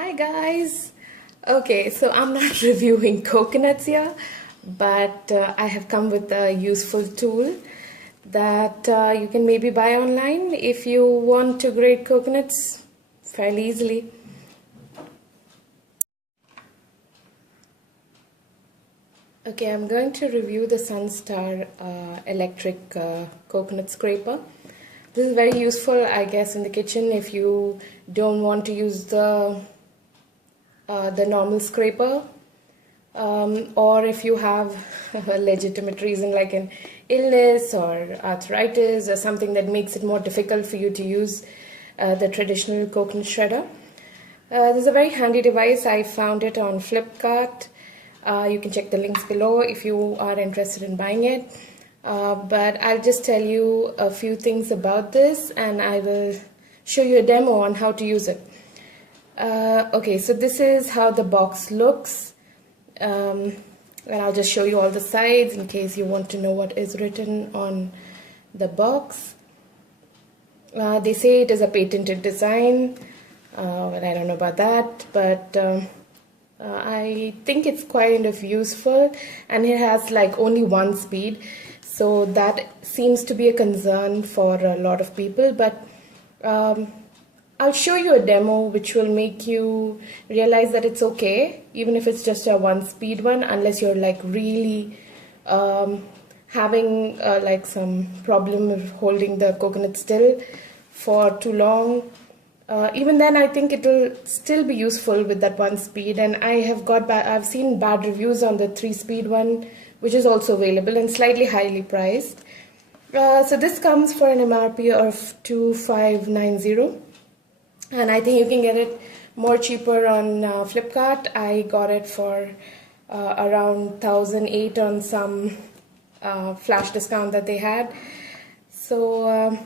Hi guys. Okay, so I'm not reviewing coconuts here, but I have come with a useful tool that you can maybe buy online if you want to grate coconuts fairly easily. Okay, I'm going to review the Sunstar electric coconut scraper. This is very useful, I guess, in the kitchen if you don't want to use the normal scraper, or if you have a legitimate reason like an illness or arthritis or something that makes it more difficult for you to use the traditional coconut shredder. This is a very handy device. I found it on Flipkart. You can check the links below if you are interested in buying it. But I'll just tell you a few things about this and I will show you a demo on how to use it. Okay, so this is how the box looks, and I'll just show you all the sides in case you want to know what is written on the box. They say it is a patented design, but I don't know about that, but I think it's kind of useful, and it has like only one speed, so that seems to be a concern for a lot of people, but I'll show you a demo which will make you realize that it's okay, even if it's just a one-speed one, unless you're like really having like some problem of holding the coconut still for too long. Even then, I think it will still be useful with that one speed. And I've seen bad reviews on the 3-speed one, which is also available and slightly highly priced. So this comes for an MRP of 2590. And I think you can get it more cheaper on Flipkart. I got it for around 1,008 on some flash discount that they had. So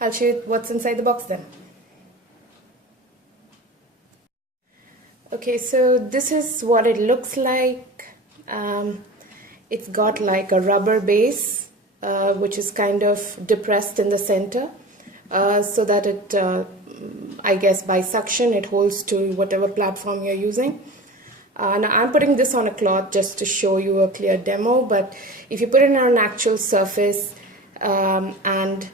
I'll show you what's inside the box then. Okay, so this is what it looks like. It's got like a rubber base, which is kind of depressed in the center, so that it I guess by suction it holds to whatever platform you're using. Now I'm putting this on a cloth just to show you a clear demo, but if you put it on an actual surface and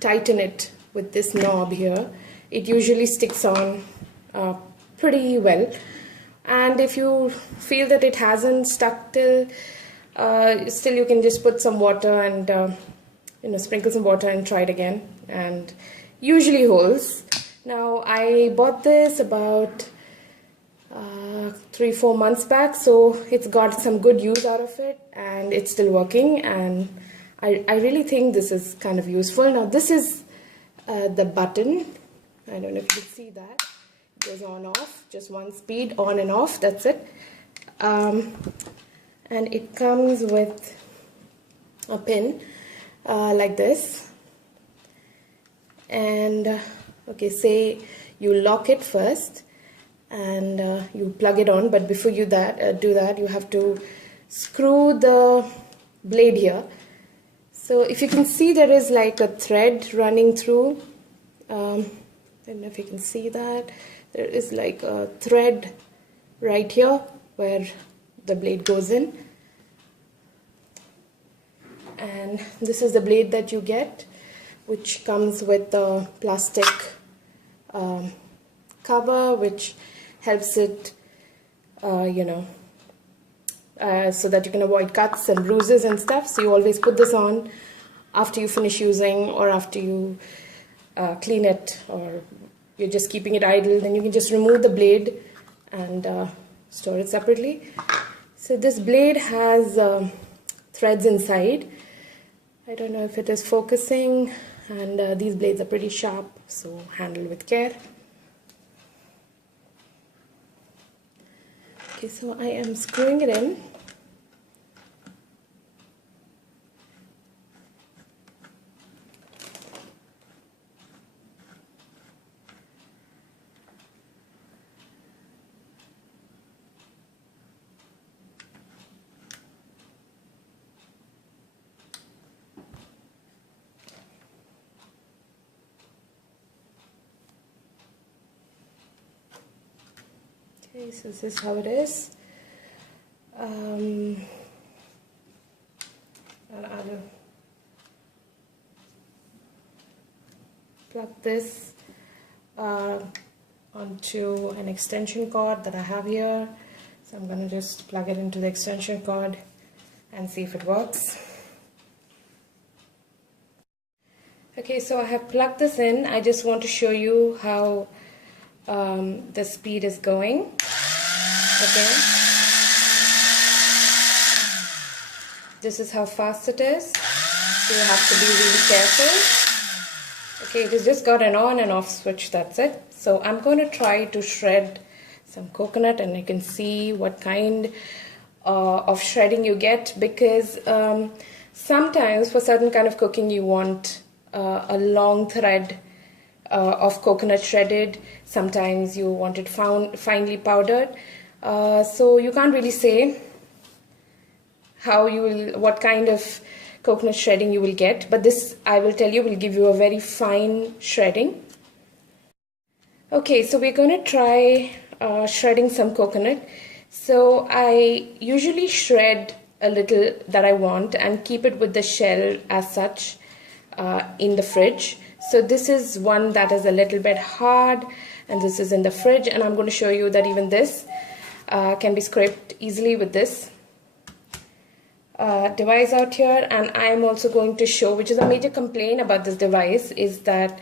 tighten it with this knob here, it usually sticks on pretty well. And if you feel that it hasn't stuck still you can just put some water and sprinkle some water and try it again, and usually holds. Now I bought this about 3-4 months back, so it's got some good use out of it and it's still working, and I really think this is kind of useful. Now this is the button. I don't know if you can see that. It goes on off, just one speed, on and off, that's it. And it comes with a pin like this, and okay, say you lock it first and you plug it on, but before you do that you have to screw the blade here. So if you can see, there is like a thread running through. I don't know if you can see that. There is like a thread right here where the blade goes in, and this is the blade that you get, which comes with a plastic cover which helps it so that you can avoid cuts and bruises and stuff. So you always put this on after you finish using, or after you clean it, or you're just keeping it idle, then you can just remove the blade and store it separately. So this blade has threads inside. I don't know if it is focusing, and these blades are pretty sharp, so handle with care. Okay, so I am screwing it in. Okay, so this is how it is. And I'll plug this onto an extension cord that I have here. So I'm going to just plug it into the extension cord and see if it works. Okay, so I have plugged this in. I just want to show you how the speed is going. Okay, this is how fast it is, so you have to be really careful. Okay, it has just got an on and off switch, that's it. So I'm going to try to shred some coconut, and you can see what kind of shredding you get, because sometimes for certain kind of cooking you want a long thread of coconut shredded. Sometimes you want it finely powdered. So you can't really say what kind of coconut shredding you will get, but this, I will tell you, will give you a very fine shredding. Okay, so we're going to try shredding some coconut. So I usually shred a little that I want and keep it with the shell as such in the fridge. So this is one that is a little bit hard, and this is in the fridge, and I'm going to show you that even this can be scraped easily with this device out here. And I am also going to show, which is a major complaint about this device, is that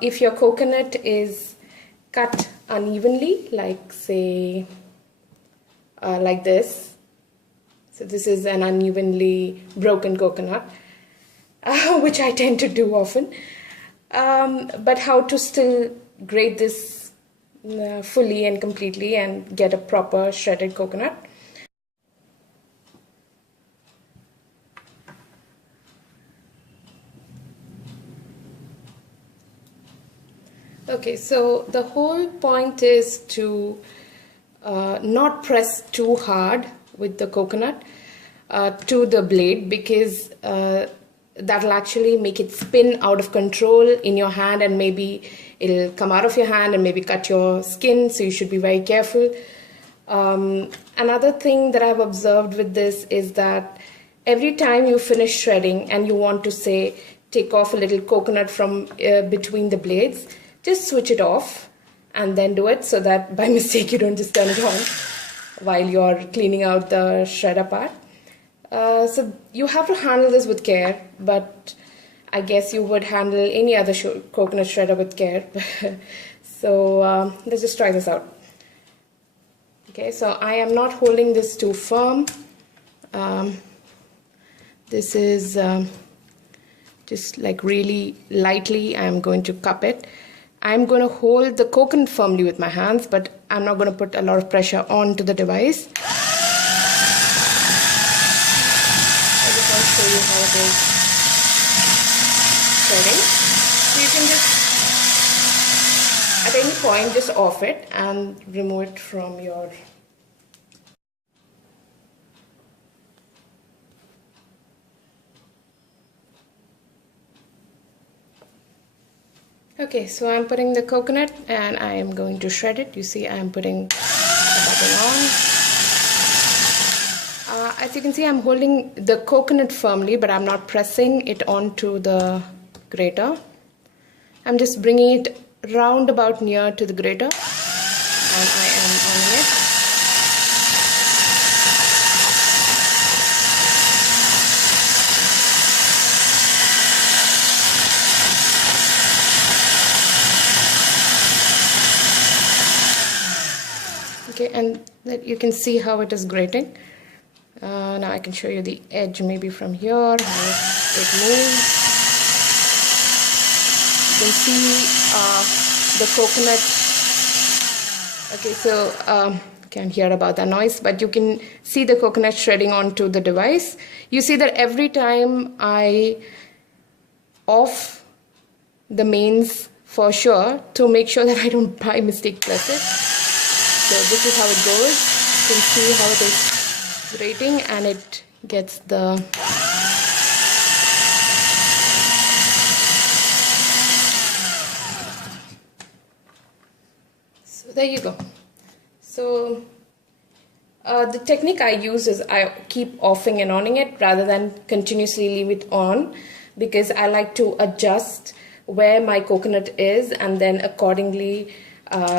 if your coconut is cut unevenly, like say like this, so this is an unevenly broken coconut, which I tend to do often, but how to still grate this fully and completely and get a proper shredded coconut. Okay, so the whole point is to not press too hard with the coconut to the blade, because that'll actually make it spin out of control in your hand, and maybe it'll come out of your hand and maybe cut your skin, so you should be very careful. Another thing that I've observed with this is that every time you finish shredding and you want to, say, take off a little coconut from between the blades, just switch it off and then do it, so that by mistake you don't just turn it on while you're cleaning out the shredder part. So you have to handle this with care, but I guess you would handle any other coconut shredder with care. So let's just try this out. Okay, so I am not holding this too firm. This is just like really lightly, I'm going to cup it. I'm going to hold the coconut firmly with my hands, but I'm not going to put a lot of pressure onto the device. I just want to show you how it is shredding. So you can just, at any point, just off it and remove it from your Okay, so I'm putting the coconut and I am going to shred it. You see, I am putting the button on. As you can see, I'm holding the coconut firmly, but I'm not pressing it onto the grater. I'm just bringing it round about near to the grater, and I am on it. Okay, and you can see how it is grating. Now I can show you the edge maybe from here, how it moves. You can see the coconut. Okay, so you can't hear about that noise, but you can see the coconut shredding onto the device. You see that every time I off the mains for sure, to make sure that I don't by mistake press it. So this is how it goes. You can see how it is grating, and it gets the so there you go. So the technique I use is I keep offing and onning it rather than continuously leave it on, because I like to adjust where my coconut is and then accordingly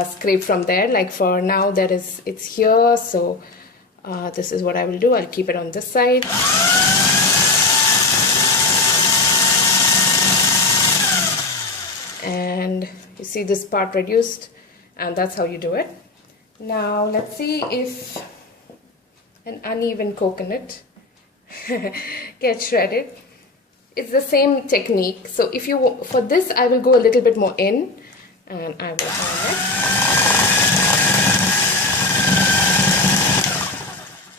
scrape from there. Like for now it's here, so this is what I will do. I'll keep it on this side. And you see this part reduced, and that's how you do it. Now let's see if an uneven coconut gets shredded. It's the same technique. So if you, for this I will go a little bit more in, and I will add.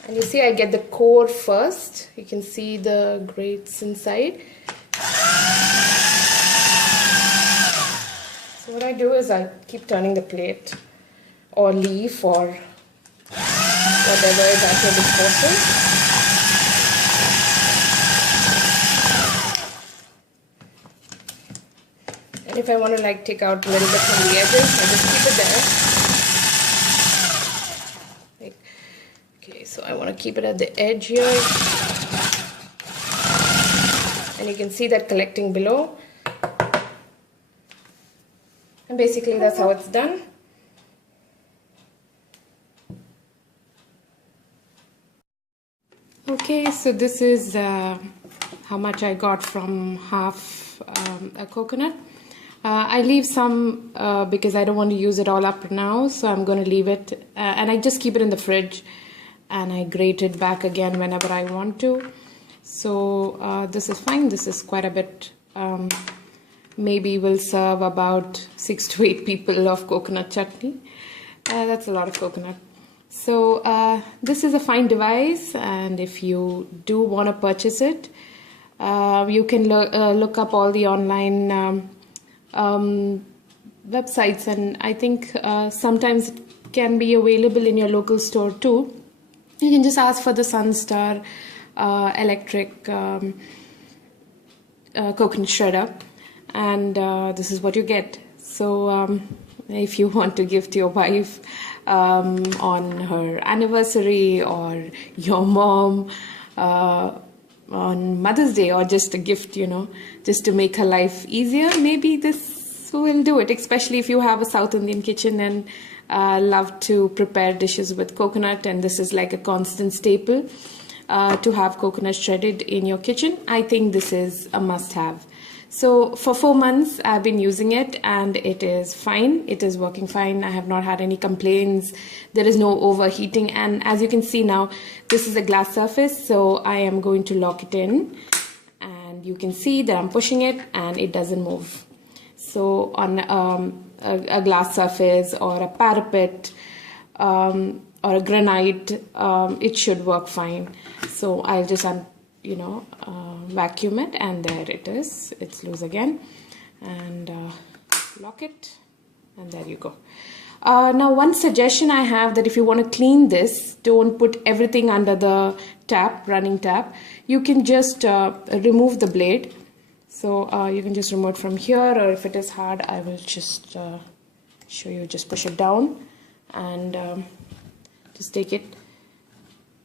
And you see I get the core first. You can see the grates inside. So what I do is I keep turning the plate or leaf or whatever is at your disposal. And if I want to like take out a little bit from the edges, I just keep it there. Okay, so I want to keep it at the edge here. And you can see that collecting below. And basically that's how it's done. Okay, so this is how much I got from half a coconut. I leave some because I don't want to use it all up now, so I'm going to leave it and I just keep it in the fridge and I grate it back again whenever I want to. So this is fine. This is quite a bit. Maybe will serve about 6 to 8 people of coconut chutney. That's a lot of coconut. So this is a fine device, and if you do want to purchase it, you can look up all the online websites, and I think sometimes it can be available in your local store too. You can just ask for the Sunstar electric coconut shredder, and this is what you get. So if you want to gift your wife on her anniversary, or your mom on Mother's Day, or just a gift, you know, just to make her life easier, maybe this will do it, especially if you have a South Indian kitchen and love to prepare dishes with coconut, and this is like a constant staple to have coconut shredded in your kitchen. I think this is a must-have. So for 4 months I've been using it, and it is fine. It is working fine. I have not had any complaints. There is no overheating, and as you can see now, this is a glass surface, so I am going to lock it in, and you can see that I'm pushing it and it doesn't move. So on a glass surface or a parapet or a granite, it should work fine. So I'll just vacuum it, and there it is. It's loose again, and lock it, and there you go. Now one suggestion I have, that if you want to clean this, don't put everything under the tap, running tap. You can just remove the blade. So you can just remove it from here, or if it is hard, I will just show you. Just push it down and just take it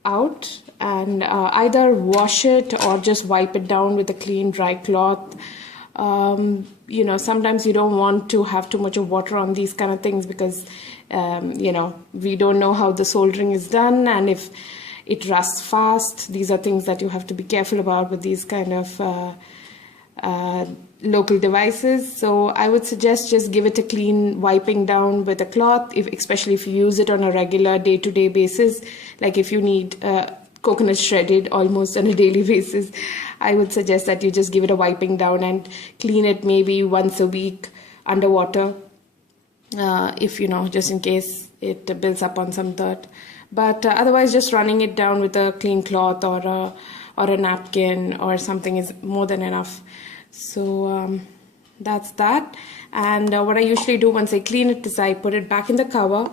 out, and either wash it or just wipe it down with a clean dry cloth. You know, sometimes you don't want to have too much of water on these kind of things, because you know, we don't know how the soldering is done, and if it rusts fast. These are things that you have to be careful about with these kind of local devices. So I would suggest just give it a clean wiping down with a cloth, especially if you use it on a regular day-to-day basis. Like if you need coconut shredded almost on a daily basis, I would suggest that you just give it a wiping down and clean it maybe once a week underwater, if you know, just in case it builds up on some dirt. But otherwise, just running it down with a clean cloth or a napkin or something is more than enough. So that's that. And what I usually do once I clean it is I put it back in the cover.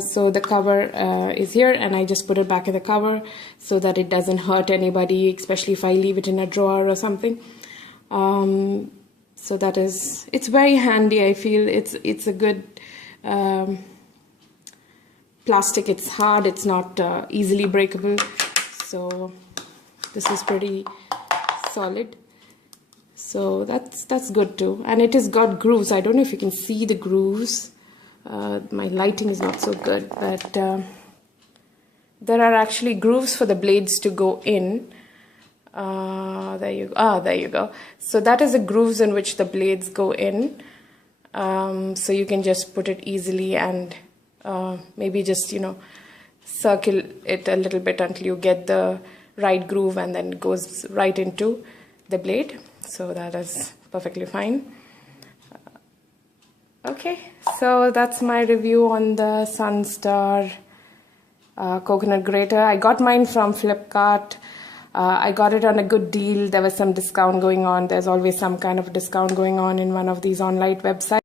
So the cover is here, and I just put it back in the cover so that it doesn't hurt anybody, especially if I leave it in a drawer or something. So that is, it's very handy. I feel it's a good plastic, it's hard, it's not easily breakable, so this is pretty solid. So that's good too, and it has got grooves. I don't know if you can see the grooves. My lighting is not so good, but there are actually grooves for the blades to go in. There you go. So that is the grooves in which the blades go in. So you can just put it easily and maybe just, circle it a little bit until you get the right groove, and then it goes right into the blade. So that is perfectly fine. Okay, so that's my review on the Sunstar coconut grater. I got mine from Flipkart. I got it on a good deal. There was some discount going on. There's always some kind of discount going on in one of these online websites.